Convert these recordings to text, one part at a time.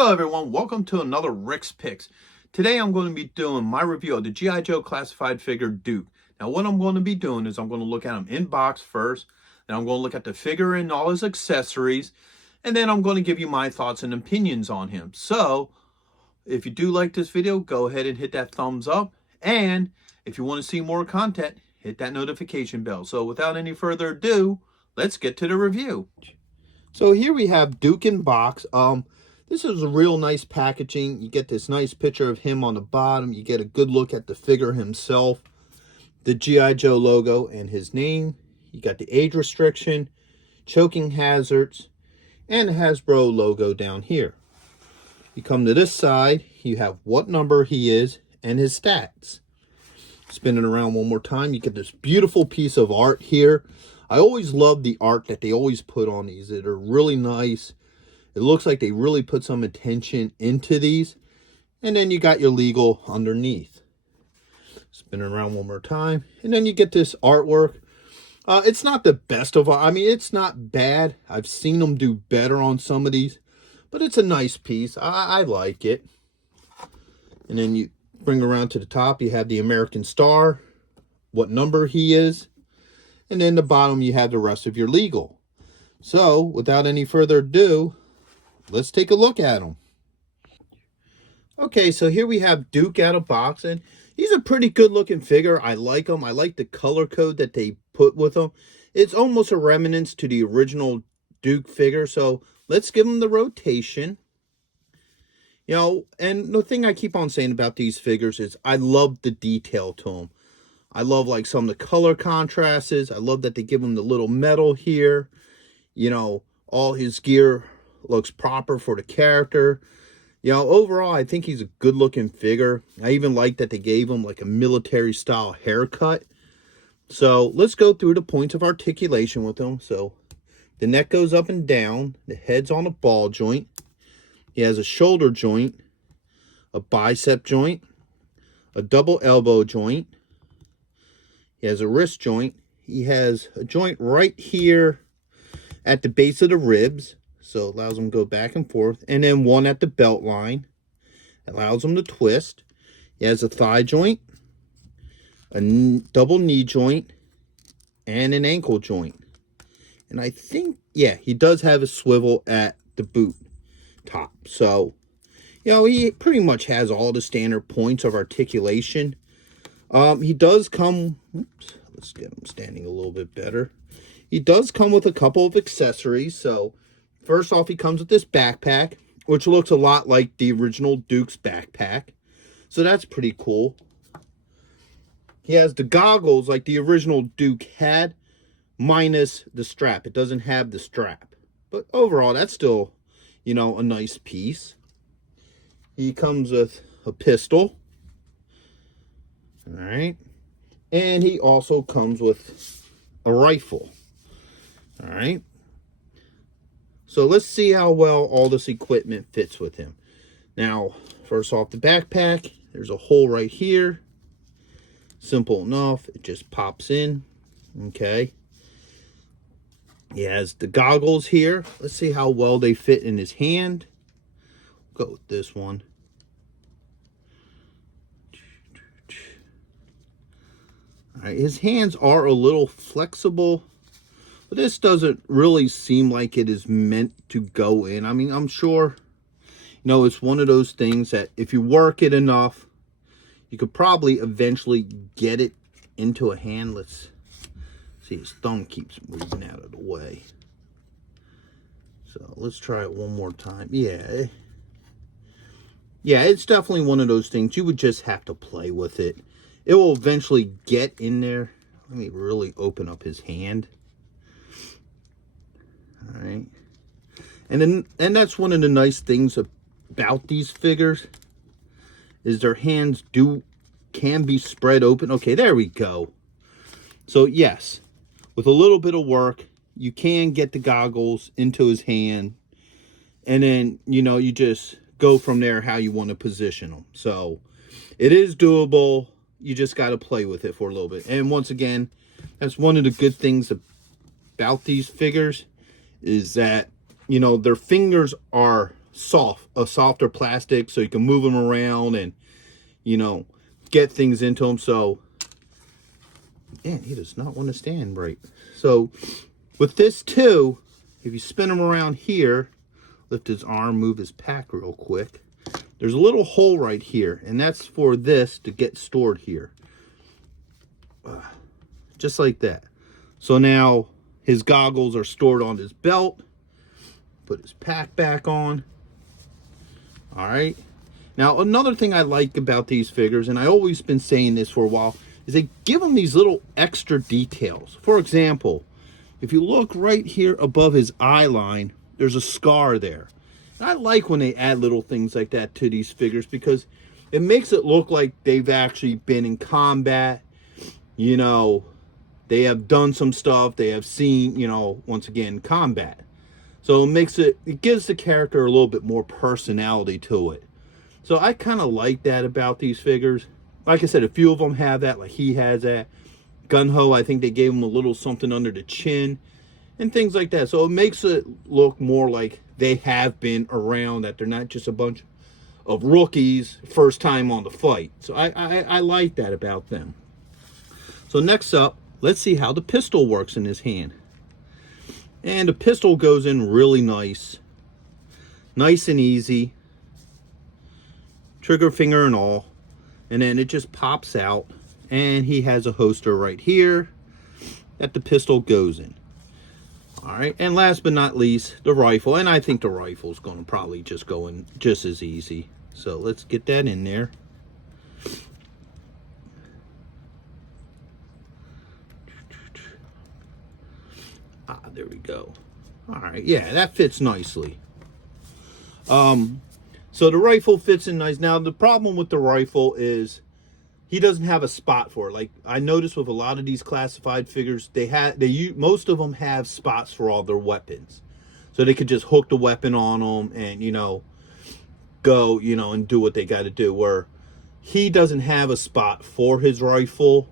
Hello everyone, welcome to another Rick's Picks. Today I'm going to be doing my review of the G.I. Joe classified figure Duke. Now what I'm going to be doing is I'm going to look at him in box first, then I'm going to look at the figure and all his accessories, and then I'm going to give you my thoughts and opinions on him. So, if you do like this video, go ahead and hit that thumbs up, and if you want to see more content, hit that notification bell. So without any further ado, let's get to the review. So here we have Duke in box. This is a real nice packaging. You get this nice picture of him on the bottom. You get a good look at the figure himself, the G.I. Joe logo and his name. You got the age restriction, choking hazards, and the Hasbro logo down here. You come to this side, you have what number he is and his stats. Spin it around one more time, you get this beautiful piece of art here. I always love the art that they always put on these. They're really nice. It looks like they really put some attention into these. And then you got your legal underneath. Spin it around one more time. And then you get this artwork. It's not the best of, I mean, it's not bad. I've seen them do better on some of these. But it's a nice piece. I like it. And then you bring around to the top. You have the American star. What number he is. And then the bottom you have the rest of your legal. So, without any further ado, let's take a look at him. Okay, so here we have Duke out of box, and he's a pretty good looking figure. I like him. I like the color code that they put with him. It's almost a remnants to the original Duke figure, so let's give him the rotation. You know, and the thing I keep on saying about these figures is I love the detail to them. I love like some of the color contrasts. I love that they give him the little metal here. You know, all his gear looks proper for the character. You know, overall, I think he's a good looking figure. I even like that they gave him like a military style haircut. So let's go through the points of articulation with him. So the neck goes up and down. The head's on a ball joint. He has a shoulder joint, a bicep joint, a double elbow joint. He has a wrist joint. He has a joint right here at the base of the ribs. So it allows him to go back and forth. And then one at the belt line. Allows him to twist. He has a thigh joint, a double knee joint, and an ankle joint. And I think, yeah, he does have a swivel at the boot top. So, you know, he pretty much has all the standard points of articulation. He does come, oops, let's get him standing a little bit better. He does come with a couple of accessories. So, first off, he comes with this backpack, which looks a lot like the original Duke's backpack. So, that's pretty cool. He has the goggles like the original Duke had, minus the strap. It doesn't have the strap. But overall, that's still, you know, a nice piece. He comes with a pistol. All right. And he also comes with a rifle. All right. So let's see how well all this equipment fits with him. Now, first off the backpack, there's a hole right here. Simple enough. It just pops in. Okay. He has the goggles here. Let's see how well they fit in his hand. Go with this one. All right, his hands are a little flexible, but this doesn't really seem like it is meant to go in. I mean, I'm sure, you know, it's one of those things that if you work it enough, you could probably eventually get it into a hand. Let's see, his thumb keeps moving out of the way. So let's try it one more time. Yeah, it's definitely one of those things. You would just have to play with it. It will eventually get in there. Let me really open up his hand. All right. And that's one of the nice things about these figures is their hands can be spread open. Okay, there we go. So yes, with a little bit of work, you can get the goggles into his hand. And then, you know, you just go from there how you want to position them. So it is doable. You just got to play with it for a little bit. And once again, that's one of the good things about these figures is that, you know, their fingers are a softer plastic, so you can move them around and, you know, get things into them. So, man, he does not want to stand right. So with this too, if you spin him around here, lift his arm, move his pack real quick, there's a little hole right here, and that's for this to get stored here. Just like that. So now his goggles are stored on his belt. Put his pack back on. All right. Now, another thing I like about these figures, and I always been saying this for a while, is they give them these little extra details. For example, if you look right here above his eye line, there's a scar there. And I like when they add little things like that to these figures, because it makes it look like they've actually been in combat. You know, they have done some stuff. They have seen, you know, once again, combat. So it gives the character a little bit more personality to it. So I kind of like that about these figures. Like I said, a few of them have that, like he has that. Gun-Ho, I think they gave him a little something under the chin and things like that. So it makes it look more like they have been around, that they're not just a bunch of rookies first time on the fight. So I like that about them. So next up, let's see how the pistol works in his hand. And the pistol goes in really nice. Nice and easy. Trigger finger and all. And then it just pops out. And he has a holster right here that the pistol goes in. Alright, and last but not least, the rifle. And I think the rifle is going to probably just go in just as easy. So let's get that in there. There we go. All right, yeah, that fits nicely. So the rifle fits in nice. Now the problem with the rifle is he doesn't have a spot for it. Like I noticed with a lot of these classified figures, most of them have spots for all their weapons, so they could just hook the weapon on them and, you know, go, you know, and do what they got to do. Where he doesn't have a spot for his rifle,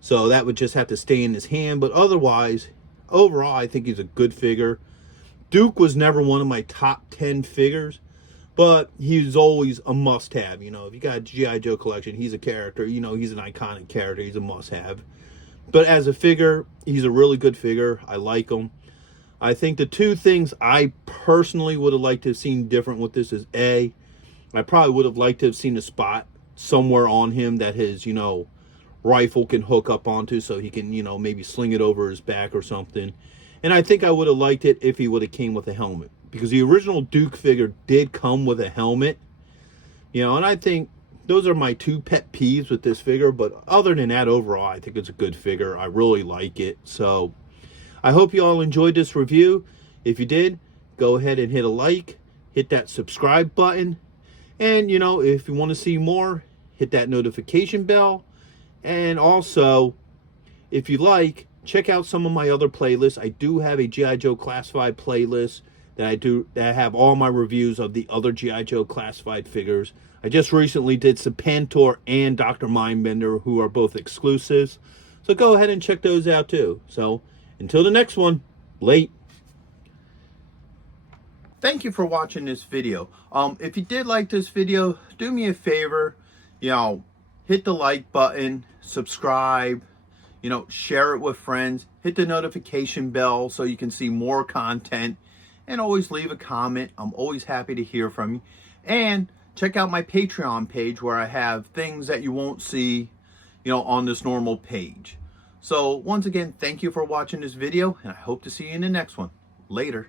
so that would just have to stay in his hand. But otherwise, overall, I think he's a good figure. Duke was never one of my top 10 figures, but he's always a must-have. You know, if you got a G.I. Joe collection, he's a character. You know, he's an iconic character. He's a must-have. But as a figure, he's a really good figure. I like him. I think the two things I personally would have liked to have seen different with this is, A, I probably would have liked to have seen a spot somewhere on him that his, you know, rifle can hook up onto, so he can, you know, maybe sling it over his back or something. And I think I would have liked it if he would have came with a helmet, because the original Duke figure did come with a helmet, you know. And I think those are my two pet peeves with this figure. But other than that, overall, I think it's a good figure. I really like it. So I hope you all enjoyed this review. If you did, go ahead and hit a like, hit that subscribe button, and, you know, if you want to see more, hit that notification bell. And also, if you like, check out some of my other playlists. I do have a G.I. Joe Classified playlist that have all my reviews of the other G.I. Joe Classified figures. I just recently did Serpentor and Dr. Mindbender, who are both exclusives. So go ahead and check those out too. So until the next one, late. Thank you for watching this video. If you did like this video, do me a favor, you know, hit the like button, subscribe, you know, share it with friends, hit the notification bell so you can see more content, and always leave a comment. I'm always happy to hear from you. And check out my Patreon page, where I have things that you won't see, you know, on this normal page. So once again, thank you for watching this video, and I hope to see you in the next one. Later.